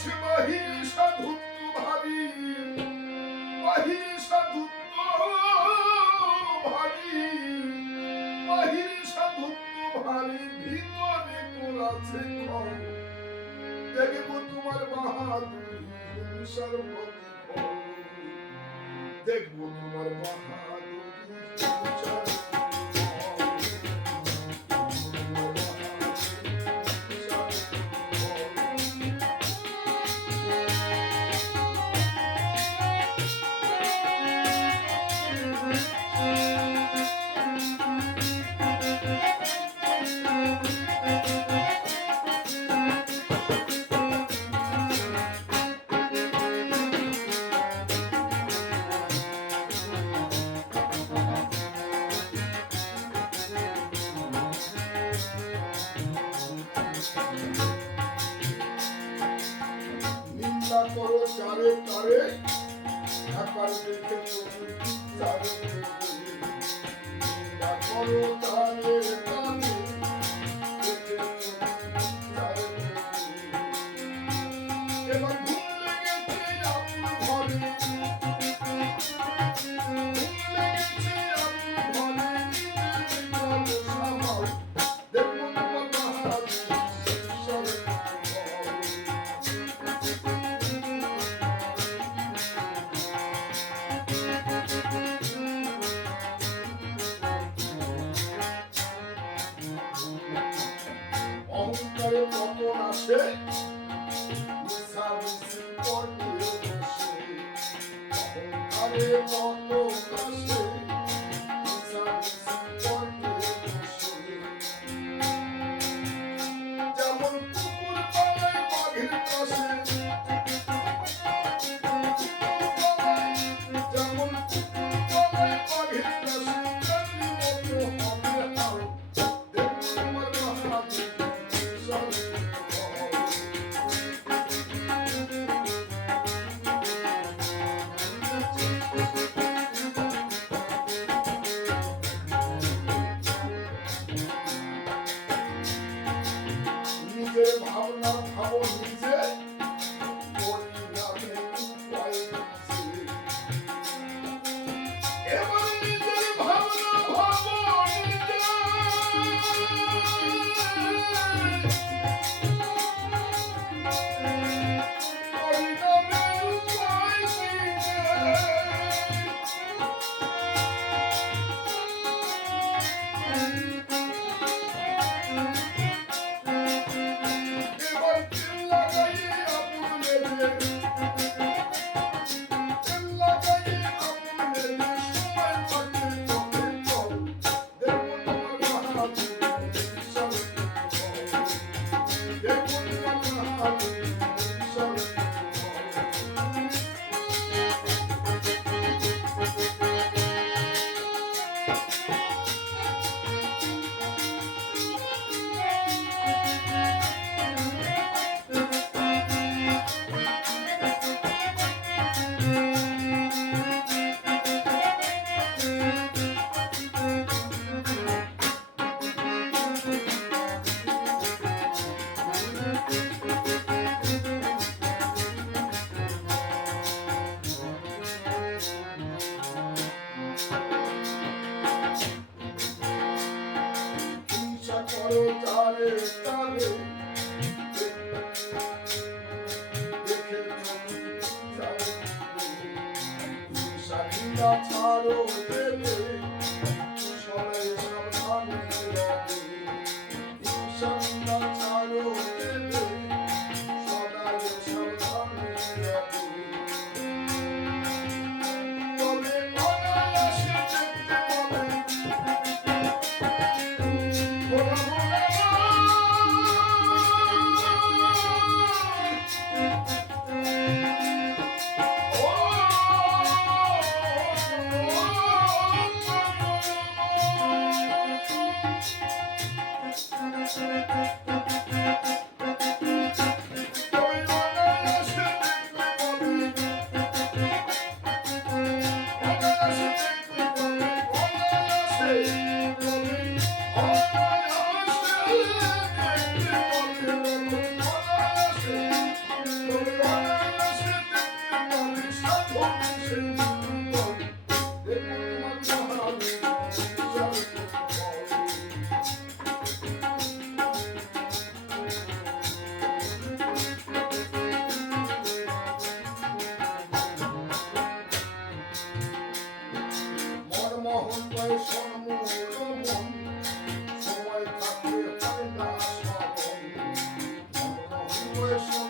আসে বাহির সাধুত্ব ভাবি, বাহির সাধুত্ব ভাবি, বাহির সাধুত্ব ভাবি, ভিতরে করাছে ক্ষম। দেখবো তোমার বাহাদুরি হিংসার প্রতিফল, দেখবো তোমার বাহাদুরি হিংসার নিন্দা করো চারে তারে, একবার দেখে তুমি চারে নিন্দা করো চারে তারে, দেখে তুমি চারে। এবার ঘুম লেগেছে আকুল ঘরে, ঘুম লেগেছে আকুল ঘরে, নিজের সামাল, দেখবো তোমার বাহাদুরি হিংসার অহংকারে পতন আসে, মিছামিছি করতে বসে। অহংকারে পতন আসে, মিছামিছি করতে বসে। যেমন কুকুর পালায় বাঘের কাছে, যেমন কুকুর পালায় বাঘের কাছে, তেমনি মতো হবে হাল, দেখবো তোমার বাহাদুরি হিংসার ফল। নিজের ভাবনা ভাবো নিজে, পরিণামে উপায় নিজে। এবার নিজের ভাবনা ভাবো নিজে, পরিণামে উপায় নিজে। এবার দিল লাগাইয়ে সময়